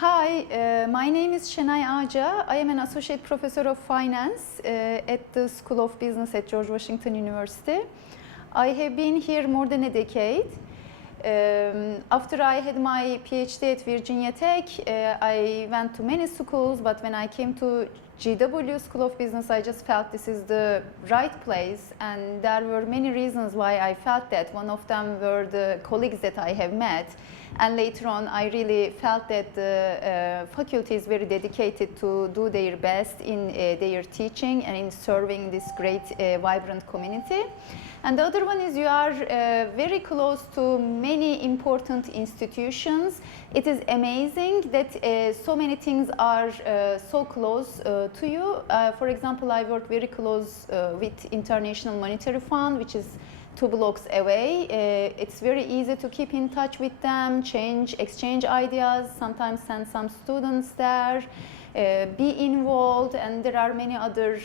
Hi, my name is Senay Agca. I am an associate professor of finance at the School of Business at George Washington University. I have been here more than a decade. After I had my PhD at Virginia Tech, I went to many schools, but when I came to GWU School of Business, I just felt this is the right place, and there were many reasons why I felt that. One of them were the colleagues that I have met, and later on I really felt that the faculty is very dedicated to do their best in their teaching and in serving this great vibrant community. And the other one is you are very close to many important institutions. It is amazing that so many things are so close to you. For example, I work very close with International Monetary Fund, which is 2 blocks away. It's very easy to keep in touch with them, exchange ideas, sometimes send some students there. Be involved, and there are many other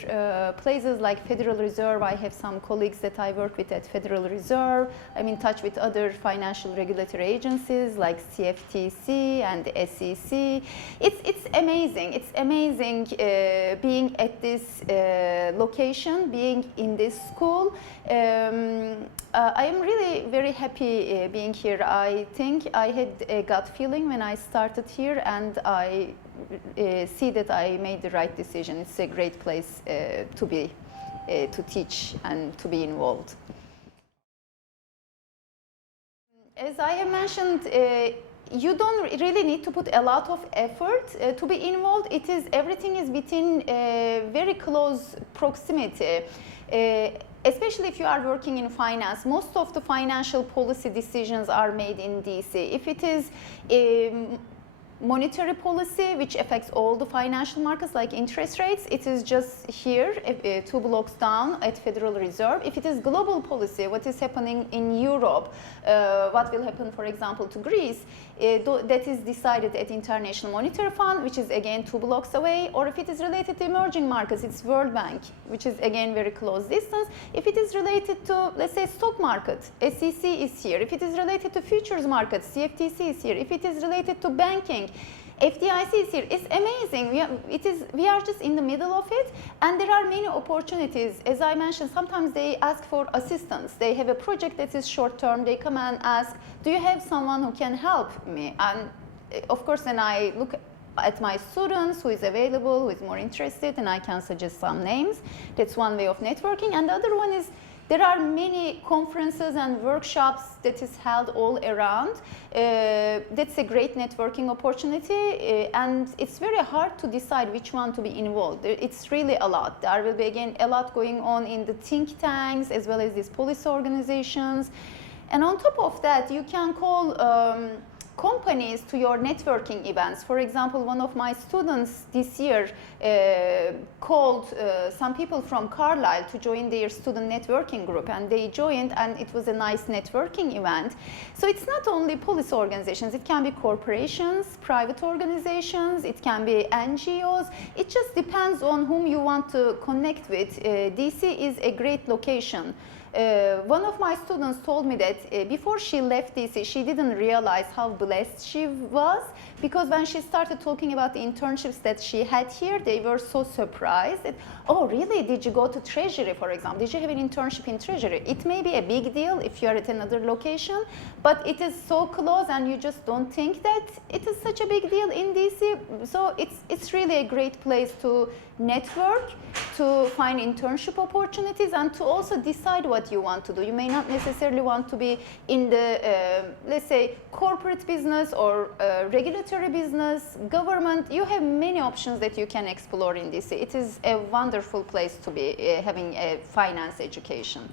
places like Federal Reserve. I have some colleagues that I work with at Federal Reserve. I'm in touch with other financial regulatory agencies like CFTC and SEC. It's amazing. It's amazing being at this location, being in this school. I am really very happy being here. I think I had a gut feeling when I started here, and I see that I made the right decision. It's a great place to be, to teach and to be involved. As I have mentioned, you don't really need to put a lot of effort to be involved. Everything is within very close proximity. Especially if you are working in finance, most of the financial policy decisions are made in DC. If it is monetary policy, which affects all the financial markets like interest rates, it is just here, 2 blocks down at Federal Reserve. If it is global policy, what is happening in Europe, what will happen, for example, to Greece, that is decided at International Monetary Fund, which is again 2 blocks away. Or if it is related to emerging markets, it's World Bank, which is again very close distance. If it is related to, let's say, stock market, SEC is here. If it is related to futures markets, CFTC is here. If it is related to banking, FDIC is here. It's amazing. We are just in the middle of it, and there are many opportunities. As I mentioned, sometimes they ask for assistance. They have a project that is short term. They come and ask, do you have someone who can help me? And of course, then I look at my students who is available, who is more interested, and I can suggest some names. That's one way of networking. And the other one is, there are many conferences and workshops that is held all around. That's a great networking opportunity, and it's very hard to decide which one to be involved. It's really a lot. There will be, again, a lot going on in the think tanks as well as these policy organizations. And on top of that, you can call companies to your networking events. For example, one of my students this year called some people from Carlisle to join their student networking group, and they joined, and it was a nice networking event. So it's not only policy organizations, it can be corporations, private organizations, it can be NGOs. It just depends on whom you want to connect with. DC is a great location. One of my students told me that before she left DC, she didn't realize how blessed she was, because when she started talking about the internships that she had here, they were so surprised that, oh really, did you go to Treasury, for example? Did you have an internship in Treasury? It may be a big deal if you are at another location, but it is so close and you just don't think that it is such a big deal in DC. So it's really a great place to network, to find internship opportunities, and to also decide what you want to do. You may not necessarily want to be in the, let's say, corporate business or regulatory business, government. You have many options that you can explore in DC. It is a wonderful place to be having a finance education.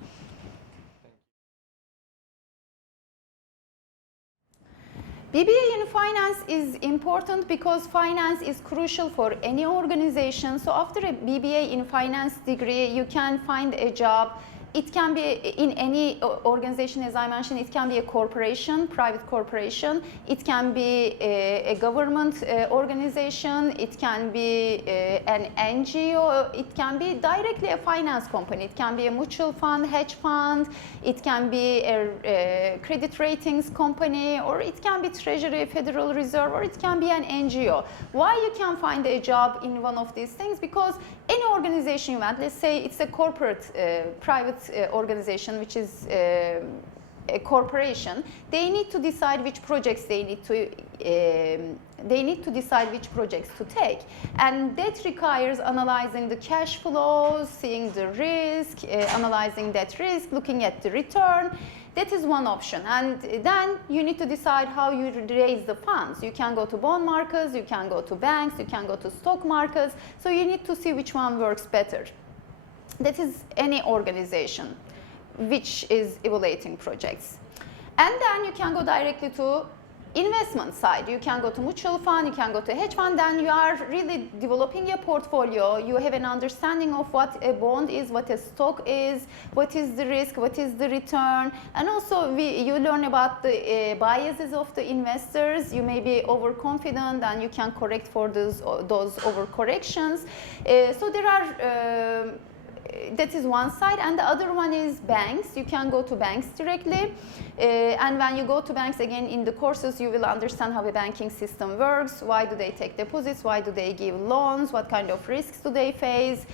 BBA in finance is important because finance is crucial for any organization. So after a BBA in finance degree, you can find a job it can be in any organization, as I mentioned. It can be a corporation, private corporation. It can be a government organization. It can be an NGO. It can be directly a finance company. It can be a mutual fund, hedge fund. It can be a credit ratings company, or it can be Treasury, Federal Reserve, or it can be an NGO. Why you can find a job in one of these things? Because any organization you want, let's say it's a corporate, private organization, which is a corporation, they need to decide which projects they need to decide which projects to take, and that requires analyzing the cash flows, seeing the risk, analyzing that risk, looking at the return. That is one option, and then you need to decide how you raise the funds. You can go to bond markets, you can go to banks, you can go to stock markets, so you need to see which one works better. That is any organization which is evaluating projects. And then you can go directly to investment side. You can go to mutual fund, you can go to hedge fund, then you are really developing a portfolio. You have an understanding of what a bond is, what a stock is, what is the risk, what is the return, and also you learn about the biases of the investors. You may be overconfident and you can correct for those overcorrections. So there are that is one side, and the other one is banks. You can go to banks directly, and when you go to banks, again in the courses you will understand how a banking system works. Why do they take deposits? Why do they give loans? What kind of risks do they face?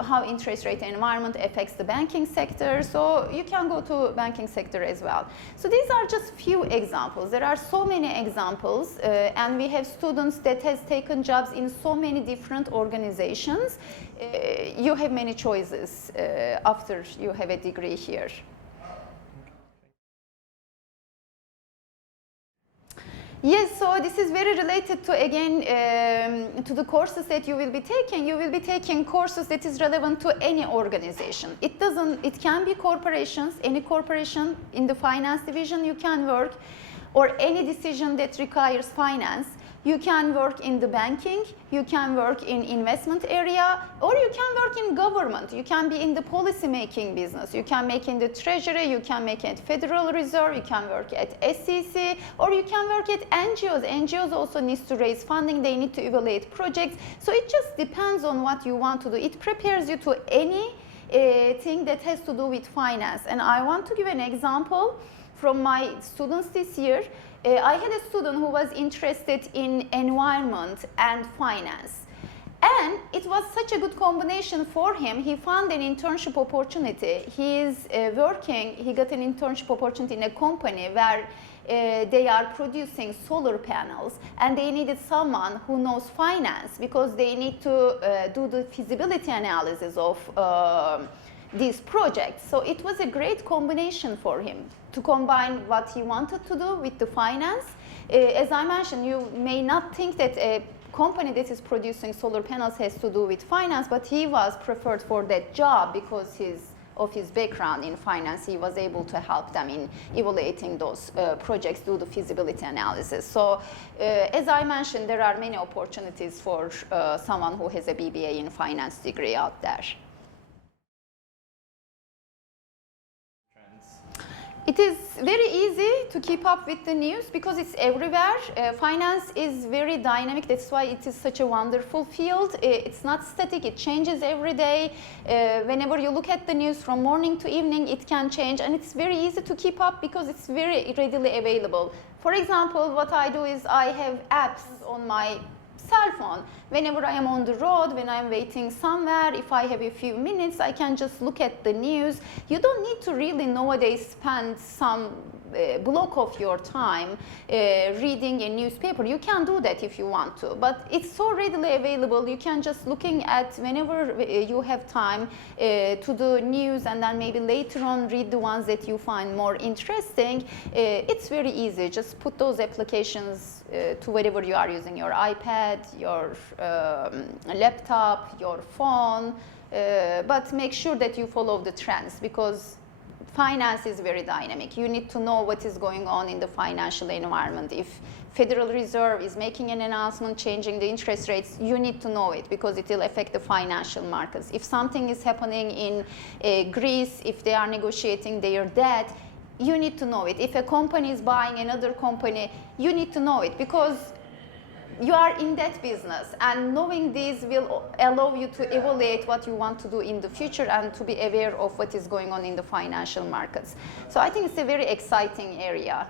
How interest rate environment affects the banking sector. So you can go to banking sector as well. So these are just few examples. There are so many examples, and we have students that has taken jobs in so many different organizations. You have many choices after you have a degree here. Yes, so this is very related to, again, to the courses that you will be taking. You will be taking courses that is relevant to any organization. It can be corporations, any corporation in the finance division you can work, or any decision that requires finance. You can work in the banking, you can work in investment area, or you can work in government. You can be in the policy making business. You can make in the Treasury, you can make at Federal Reserve, you can work at SEC, or you can work at NGOs. NGOs also need to raise funding, they need to evaluate projects. So it just depends on what you want to do. It prepares you to any thing that has to do with finance. And I want to give an example from my students this year. I had a student who was interested in environment and finance. And it was such a good combination for him. He found an internship opportunity. He got an internship opportunity in a company where they are producing solar panels, and they needed someone who knows finance because they need to do the feasibility analysis of these projects. So it was a great combination for him to combine what he wanted to do with the finance. As I mentioned, you may not think that a company that is producing solar panels has to do with finance, but he was preferred for that job because of his background in finance. He was able to help them in evaluating those projects, do the feasibility analysis. So as I mentioned, there are many opportunities for someone who has a BBA in finance degree out there. It is very easy to keep up with the news because it's everywhere. Finance is very dynamic. That's why it is such a wonderful field. It's not static. It changes every day. Whenever you look at the news from morning to evening, it can change. And it's very easy to keep up because it's very readily available. For example, what I do is I have apps on my cell phone. Whenever I am on the road, when I am waiting somewhere, if I have a few minutes, I can just look at the news. You don't need to really nowadays spend some block of your time reading a newspaper. You can do that if you want to, but it's so readily available. You can just looking at whenever you have time to the news, and then maybe later on read the ones that you find more interesting. It's very easy. Just put those applications to whatever you are using, your iPad, your laptop, your phone, but make sure that you follow the trends, because finance is very dynamic. You need to know what is going on in the financial environment. If Federal Reserve is making an announcement changing the interest rates, you need to know it because it will affect the financial markets. If something is happening in Greece, if they are negotiating their debt, you need to know it. If a company is buying another company, you need to know it because you are in that business, and knowing these will allow you to evaluate what you want to do in the future and to be aware of what is going on in the financial markets. So I think it's a very exciting area.